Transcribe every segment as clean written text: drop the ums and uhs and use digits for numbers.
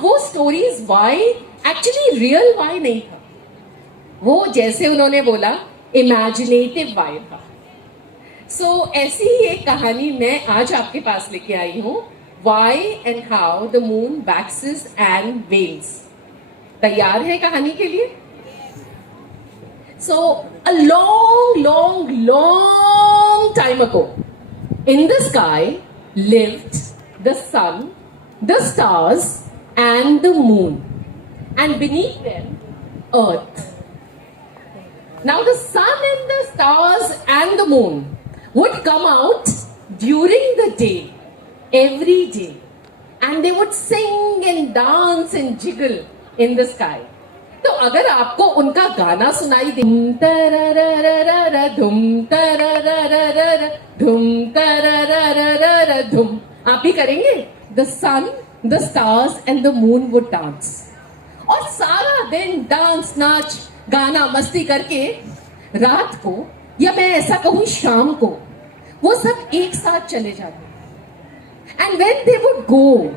वो stories why actually real why नहीं था, वो जैसे उन्होंने बोला इमेजिनेटिव वाई था। सो ऐसी ही एक कहानी मैं आज आपके पास लेके आई हूं, why and how the moon waxes and wanes. तैयार है कहानी के लिए? So a long long long time ago in the sky lived the sun, the stars, and the moon, and beneath them, earth. Now the sun and the stars and the moon would come out during the day, every day, and they would sing and dance and jiggle in the sky. तो अगर आपको उनका गाना सुनाई दे, धूम तरररररर, धूम तरररररर, धूम तरररररर, धूम, आप भी करेंगे? The sun, the stars and the moon would dance, और सारा दिन डांस नाच गाना मस्ती करके रात को, या मैं ऐसा कहूं शाम को, वो सब एक साथ चले जाते। And when they would go,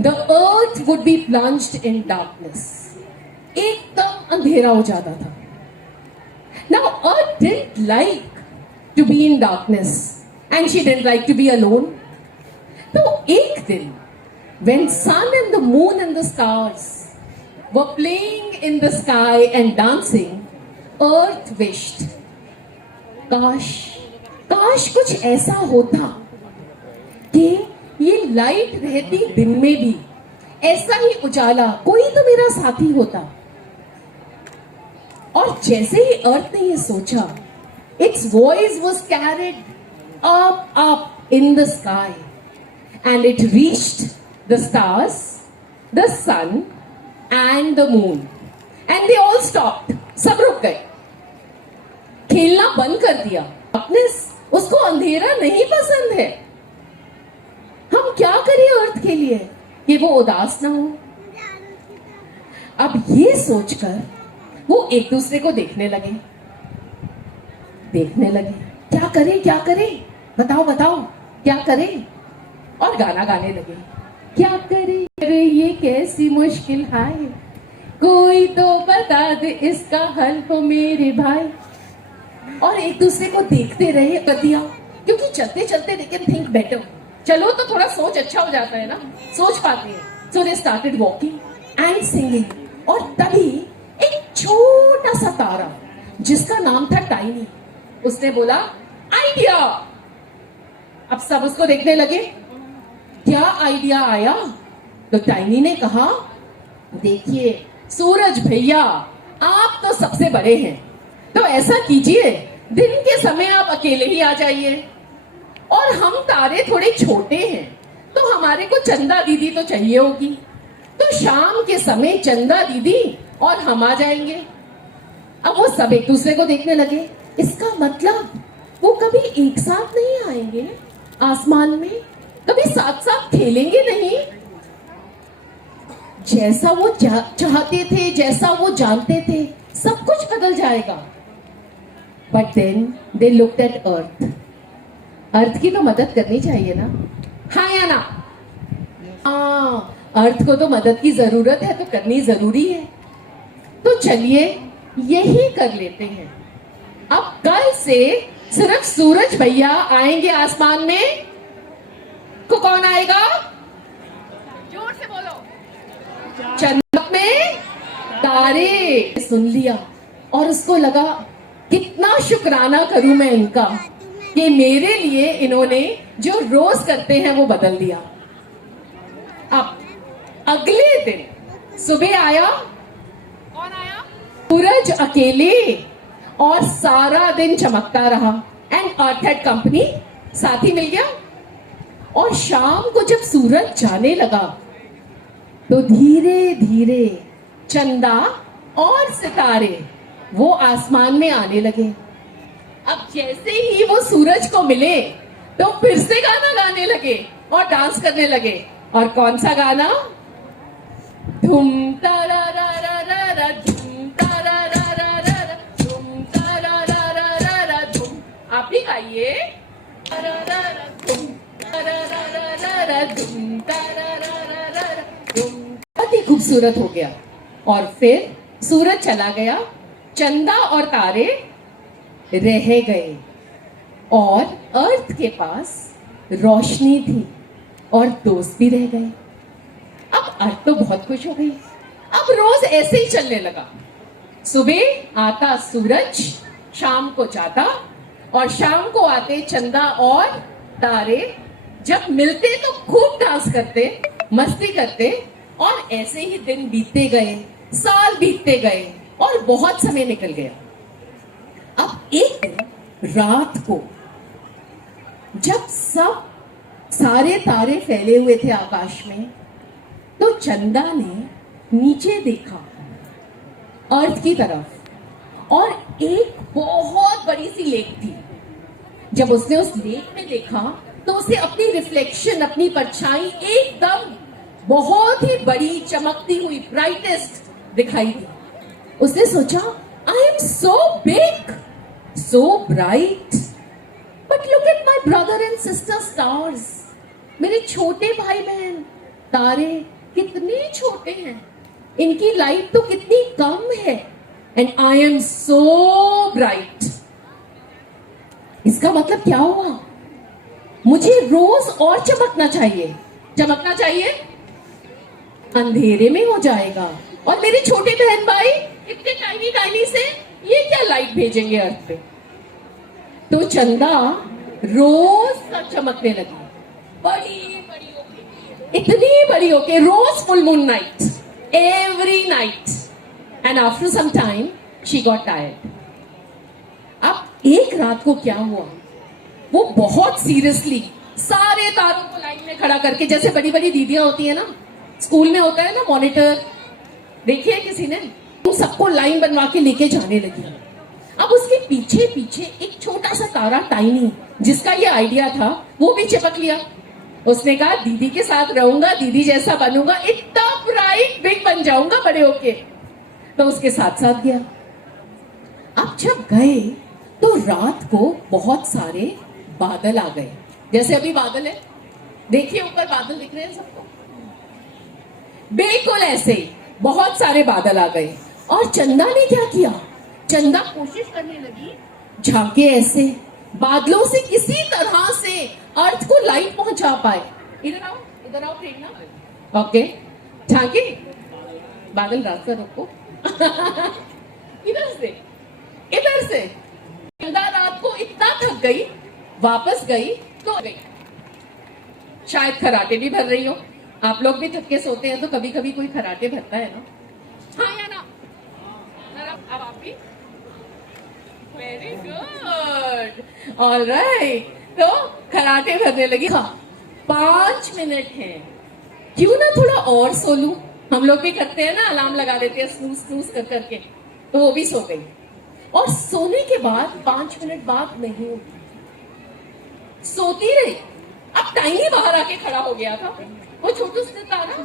the earth would be plunged in darkness, एकदम अंधेरा हो जाता था। Now Earth didn't like to be in darkness and she didn't like to be alone. तो एक दिन when sun and the moon and the stars were playing in the sky and dancing, Earth wished, काश काश कुछ ऐसा होता कि ये लाइट रहती दिन में भी, ऐसा ही उजाला, कोई तो मेरा साथी होता। और जैसे ही अर्थ ने ये सोचा, its voice was carried up up in the sky and it reached the stars, the sun and the moon, and they all stopped, सब रुक गए, खेलना बंद कर दिया। अपने उसको अंधेरा नहीं पसंद है, हम क्या करें अर्थ के लिए कि वो उदास ना हो। अब ये सोचकर वो एक दूसरे को देखने लगे, क्या करें, बताओ बताओ क्या करें, और गाना गाने लगे, क्या करें, अरे ये कैसी मुश्किल है, कोई तो बता दे इसका हल हो मेरे भाई। और एक दूसरे को देखते रहे, कर दिया, क्योंकि चलते चलते दे कैन थिंक बेटर, चलो तो थोड़ा सोच अच्छा हो जाता है ना, सोच पाते हैं। So they started walking and singing, और तभी एक छोटा सा तारा जिसका नाम था टाइनी, उसने बोला आइडिया। अब सब उसको देखने लगे, क्या आइडिया आया? तो टाइनी ने कहा, देखिए सूरज भैया, आप तो सबसे बड़े हैं, तो ऐसा कीजिए, दिन के समय आप अकेले ही आ जाइए, और हम तारे थोड़े छोटे हैं, तो हमारे को चंदा दीदी तो चाहिए होगी, तो शाम के समय चंदा दीदी और हम आ जाएंगे। अब वो सब एक दूसरे को देखने लगे, इसका मतलब वो कभी एक साथ नहीं आएंगे आसमान में, कभी साथ साथ खेलेंगे नहीं, जैसा वो चाहते थे, जैसा वो जानते थे, सब कुछ बदल जाएगा। But then they looked at Earth, Earth की तो मदद करनी चाहिए ना, हाँ या ना? हाँ, अर्थ को तो मदद की जरूरत है, तो करनी जरूरी है, तो चलिए यही कर लेते हैं। अब कल से सिर्फ सूरज भैया आएंगे आसमान में, को कौन आएगा? जोर से बोलो। चंद्रमा में तारे। सुन लिया और उसको लगा, कितना शुक्राना करूं मैं इनका कि मेरे लिए इन्होंने जो रोज करते हैं वो बदल दिया। अब अगले दिन सुबह आया, कौन आया? सूरज अकेले, और सारा दिन चमकता रहा, एंड अर्थ हैड कंपनी, साथी मिल गया। और शाम को जब सूरज जाने लगा, तो धीरे धीरे चंदा और सितारे वो आसमान में आने लगे। अब जैसे ही वो सूरज को मिले, तो फिर से गाना गाने लगे और डांस करने लगे। और कौन सा गाना? धूम तारारारारा, धूम तारारारारा, धूम तारारारारा, धूम। आप भी गाइए। धूम तारारारारा, धूम तारारारारा, धूम। खूबसूरत हो गया। और फिर सूरज चला गया, चंदा और तारे रह गए और अर्थ के पास रोशनी थी और दोस्त भी रह गए। अब अर्थ तो बहुत खुश हो गई। अब रोज ऐसे ही चलने लगा। सुबह आता सूरज, शाम को जाता, और शाम को आते चंदा और तारे। जब मिलते तो खूब डांस करते, मस्ती करते, और ऐसे ही दिन बीतते गए, साल बीतते गए और बहुत समय निकल गया। अब एक दिन रात को जब सब सारे तारे फैले हुए थे आकाश में, तो चंदा ने नीचे देखा अर्थ की तरफ, और एक बहुत बड़ी सी लेक थी। जब उसने उस लेक में देखा तो उसे अपनी रिफ्लेक्शन, अपनी परछाई एकदम बहुत ही बड़ी, चमकती हुई, ब्राइटेस्ट दिखाई दी। उसने सोचा, I am so big, so bright, but look at my brother and sister stars. मेरे छोटे भाई बहन तारे कितने छोटे हैं, इनकी लाइट तो कितनी कम है, and I am so bright. इसका मतलब क्या हुआ? मुझे रोज और चमकना चाहिए। चमकना चाहिए, अंधेरे में हो जाएगा, और मेरे छोटे बहन भाई इतने टाइनी टाइनी से ये क्या लाइट भेजेंगे अर्थ पे। तो चंदा रोज तक चमकने लगी, बड़ी बड़ी होके, इतनी बड़ी होके, रोज full moon night, every night. And after some time she got tired. अब एक रात को क्या हुआ, वो बहुत सीरियसली सारे तारों को लाइन में खड़ा करके, जैसे बड़ी बड़ी दीदियां होती है ना, स्कूल में होता है ना मॉनिटर, देखिए किसी ने, तो सबको लाइन बनवा के लेके जाने लगी। अब उसके पीछे पीछे एक छोटा सा तारा, टाइनी, जिसका ये आइडिया था, वो भी चिपक लिया। उसने कहा, दीदी के साथ रहूंगा, दीदी जैसा बनूंगा, इतना ब्राइट बिग बन जाऊंगा बड़े होके। तो उसके साथ साथ गया। अब जब गए तो रात को बहुत सारे बादल आ गए, जैसे अभी बादल है, देखिए ऊपर बादल दिख रहे हैं सबको, बिल्कुल ऐसे ही बहुत सारे बादल आ गए। और चंदा ने क्या किया, चंदा कोशिश करने लगी झांके ऐसे बादलों से किसी तरह से अर्थ को लाइट पहुंचा पाए। इधर आओ प्रेरणा, ओके, झांके बादल, रास्ता रोको। इधर से चंदा रात को इतना थक गई, वापस गई तो गई। शायद खराटे भी भर रही हो, आप लोग भी थक के सोते हैं तो कभी कभी कोई खराटे भरता है ना, हाँ या ना? अब आप भी, वेरी गुड, ऑलराइट। तो खराटे भरने लगी। हाँ, 5 मिनट है, क्यों ना थोड़ा और सो लूं। हम लोग भी करते हैं ना, अलार्म लगा देते हैं स्नूज स्नूज कर करके, तो वो भी सो गई। और सोने के बाद 5 मिनट बाद नहीं उठी, सोती रही। अब टाइनी बाहर आके खड़ा हो गया था, वो छोटू सा तारा,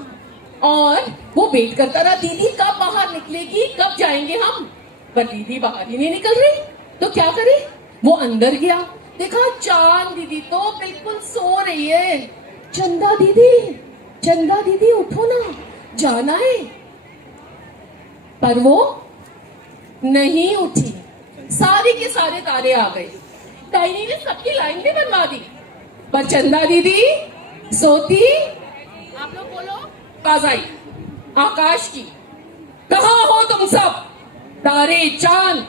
और वो वेट करता रहा, दीदी कब बाहर निकलेगी, कब जाएंगे हम। पर दीदी बाहर ही नहीं निकल रही, तो क्या करे, वो अंदर गया, देखा चांद दीदी तो बिल्कुल सो रही है। चंदा दीदी उठो ना, जाना है। पर वो नहीं उठी। सारे के सारे तारे आ गए, टाइनी ने सबकी लाइन भी बनवा दी, पर चंदा दीदी सोती। आप लोग बोलो, आवाज आई आकाश की, कहां हो तुम सब, तारे चांद,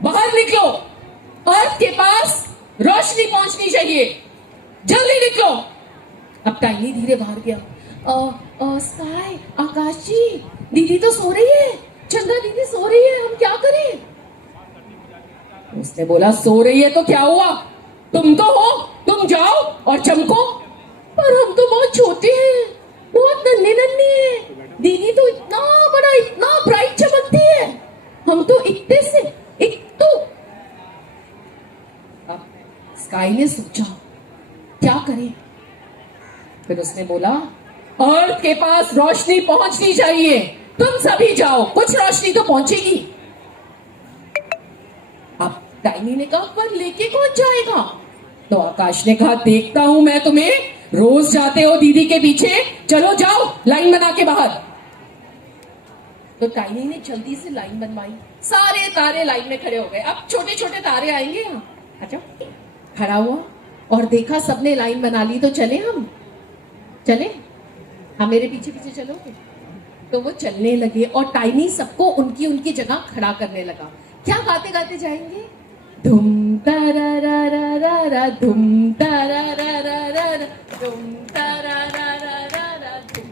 बाहर निकलो, अर्थ के पास रोशनी पहुंचनी चाहिए, जल्दी निकलो। अब टाइनी धीरे बाहर गया। स्काई, आकाश जी, दीदी तो सो रही है, चंदा दीदी सो रही है, हम क्या करें? उसने बोला, सो रही है तो क्या हुआ, तुम तो हो, तुम जाओ और चमको। पर हम तो बहुत छोटे हैं, बहुत नन्हे नन्हे हैं, दीदी तो इतना बड़ा, इतना ब्राइट चमकती है, हम तो इतने से इतू। अब स्काई ने सोचा क्या करे, फिर उसने बोला, अर्थ के पास रोशनी पहुंचनी चाहिए, तुम सभी जाओ, कुछ रोशनी तो पहुंचेगी। अब टाइनी ने कहा, पर लेके कौन जाएगा? तो आकाश ने कहा, देखता हूं मैं तुम्हें, रोज जाते हो दीदी के पीछे, चलो जाओ लाइन बना के बाहर। तो टाइनी ने जल्दी से लाइन बनवाई, सारे तारे लाइन में खड़े हो गए। अब छोटे छोटे तारे आएंगे यहाँ। अच्छा, खड़ा हुआ और देखा सबने लाइन बना ली, तो चले हम, चले हाँ, मेरे पीछे पीछे चलोगे। तो वो चलने लगे और टाइनी सबको उनकी उनकी जगह खड़ा करने लगा। क्या गाते गाते जाएंगे? धुम तारा रा रा रा रा, धुम तारा रा रा रा रा, धुम तारा रा रा रा रा, धुम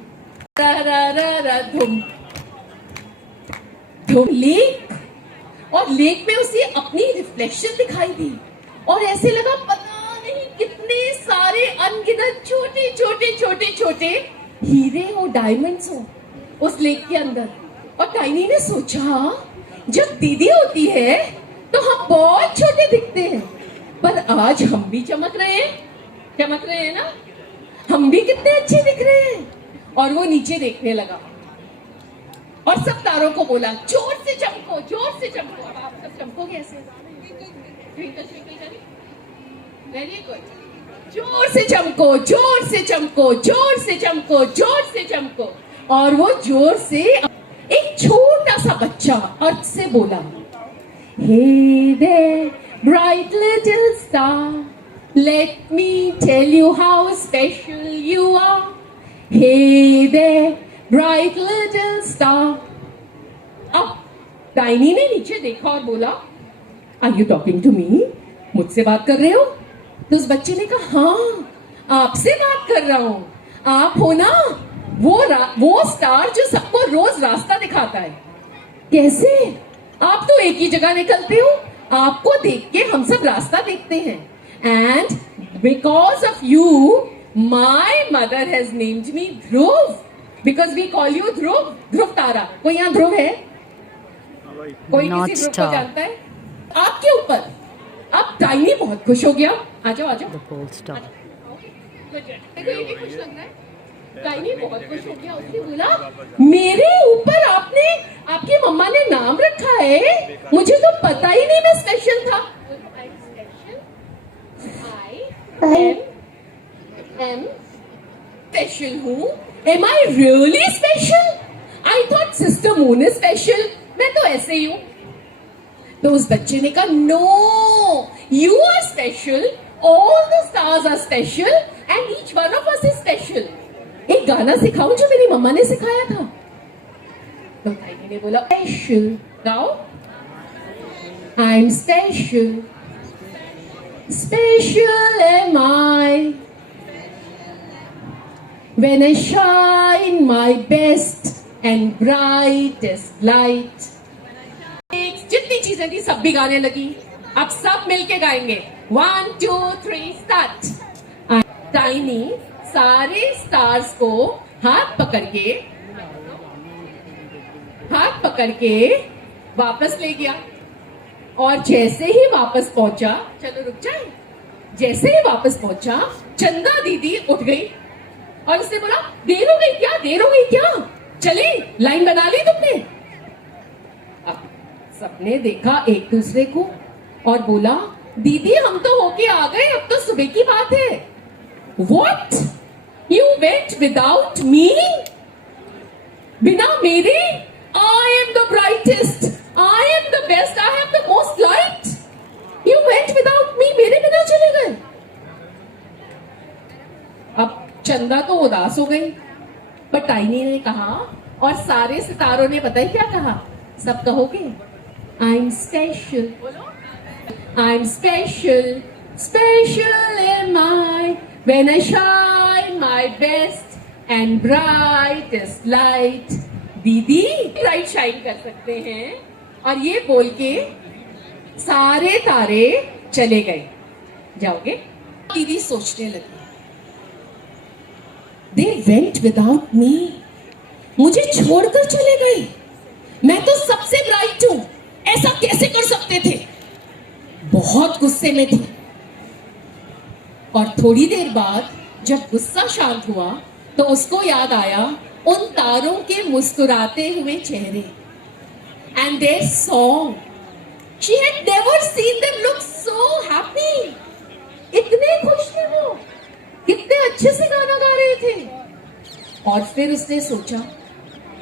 तारा रा रा धुम। धुम लेक, और लेक में उसे अपनी रिफ्लेक्शन दिखाई दी और ऐसे लगा पता नहीं कितने सारे अनगिनत छोटे छोटे छोटे छोटे हीरे और डायमंड्स हो उस लेक के अंदर। और टाइनी ने सोचा, जब दीदी होती है तो हम बहुत छोटे दिखते हैं, पर आज हम भी चमक रहे हैं ना, हम भी कितने अच्छे दिख रहे हैं। और वो नीचे देखने लगा और सब तारों को बोला, जोर से चमको, जोर से चमको। अब आप सब चमकोगे ऐसे, ट्विंकल ट्विंकल करें, वेरी गुड। जोर से चमको, जोर से चमको, जोर से चमको, जोर से चमको। और वो जोर से एक छोटा सा बच्चा अर्थ से बोला, Hey there, bright little star, let me tell you how special you are. Hey there, bright little star. अब टाइनी ने नीचे देखा और बोला, Are you talking to me? मुझसे बात कर रहे हो? तो उस बच्चे ने कहा, हाँ, आपसे बात कर रहा हूं। आप हो ना वो स्टार जो सबको रोज रास्ता दिखाता है। कैसे? आप तो एक ही जगह निकलते हो, आपको देख के हम सब रास्ता देखते हैं। And because of you my mother has named me Dhruv, because we call you Dhruv. Dhruv तारा। कोई यहाँ ध्रुव है? कोई किसी ध्रुव को जानता है? आपके ऊपर। अब टाइनी बहुत खुश हो गया। आ जाओ आ जाओ। देखो ये खुश लग रहा है। टाइनी बहुत खुश हो गया। उसने बोला, मेरे ऊपर आपने, आपकी मम्मा ने नाम रखा है, मुझे तो पता ही नहीं मैं स्पेशल था। आई एम स्पेशल हूँ। Am I really special? I thought sister moon is special. मैं तो ऐसे ही हूँ। तो उस बच्चे ने कहा, no, you are special, all the stars are special and each one of us is special. एक गाना सिखाऊं जो मेरी मम्मा ने सिखाया था। तो टाइनी ने बोला, स्पेशल गाओ। I am special, special am I when I shine my best and brightest light. जितनी चीजें थी सब भी गाने लगी। अब सब मिलके गाएंगे। 1 2 3 स्टार्ट। टाइनी सारे स्टार्स को हाथ पकड़ के वापस ले गया। और जैसे ही वापस पहुंचा, चलो रुक जाए, जैसे ही वापस पहुंचा, चंदा दीदी उठ गई और उसने बोला, देर हो गई क्या, देर हो गई क्या, चले, लाइन बना ली तुमने? अब सबने देखा एक दूसरे को और बोला, दीदी हम तो होके आ गए, अब तो सुबह की बात है। What? You went without me? बिना मेरे? I am the brightest. I am the best. I have the most light. You went without me. मेरे बिना चले गए। अब चंदा तो उदास हो गई, पर टाइनी ने कहा, और सारे सितारों ने पता ही क्या कहा? सब कहोगे, I'm special. I'm special. Special am I when I shine my best and brightest light. दीदी ब्राइट शाइन कर सकते हैं। और ये बोल के सारे तारे चले गए। जाओगे? दीदी सोचने लगी, They went without me. मुझे छोड़कर चले गए। मैं तो सबसे ब्राइट हूं, ऐसा कैसे कर सकते थे? बहुत गुस्से में थी। और थोड़ी देर बाद जब गुस्सा शांत हुआ तो उसको याद आया उन तारों के मुस्कुराते हुए चेहरे। And there song, she had never seen them look so happy. इतने खुश थे वो, कितने अच्छे से गाना गा रहे थे। और फिर उसने सोचा,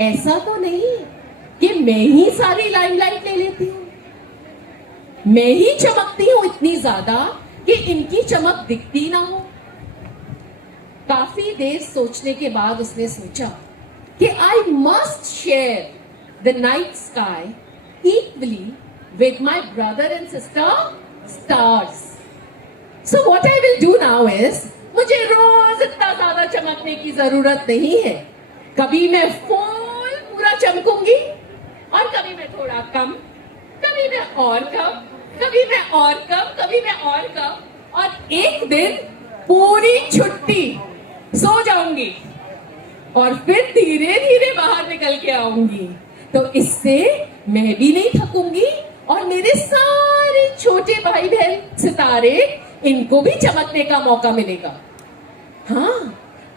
ऐसा तो नहीं कि मैं ही सारी लाइमलाइट ले लेती हूँ, मैं ही चमकती हूँ इतनी ज्यादा कि इनकी चमक दिखती ना हो। काफी देर सोचने के बाद उसने सोचा कि I must share the night sky equally with my brother and sister stars. So what I will do now is, मुझे रोज इतना ज्यादा चमकने की जरूरत नहीं है। कभी मैं फुल पूरा चमकूंगी और कभी मैं थोड़ा कम, कभी मैं और कम, कभी मैं और कम, कभी मैं और कम, और एक दिन पूरी छुट्टी सो जाऊंगी और फिर धीरे धीरे बाहर निकल के आऊंगी। तो इससे मैं भी नहीं थकूंगी और मेरे सारे छोटे भाई बहन सितारे, इनको भी चमकने का मौका मिलेगा। हाँ,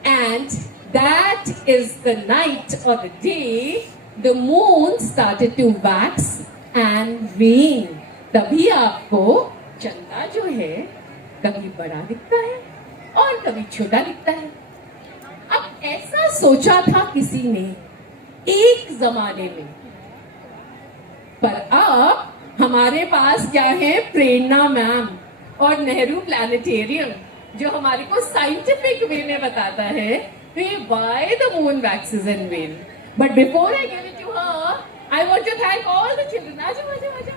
and that is the night और the day the moon started to wax and wane. तभी आपको चंदा जो है कभी बड़ा दिखता है और कभी छोटा दिखता है। अब ऐसा सोचा था किसी ने एक जमाने में, पर अब हमारे पास क्या है, प्रेरणा मैम और नेहरू प्लानिटेरियम, जो हमारे को साइंटिफिक वे में बताता है why the moon waxes and wanes. But before I give it to her, I want to thank all the children. आजो, आजो, आजो.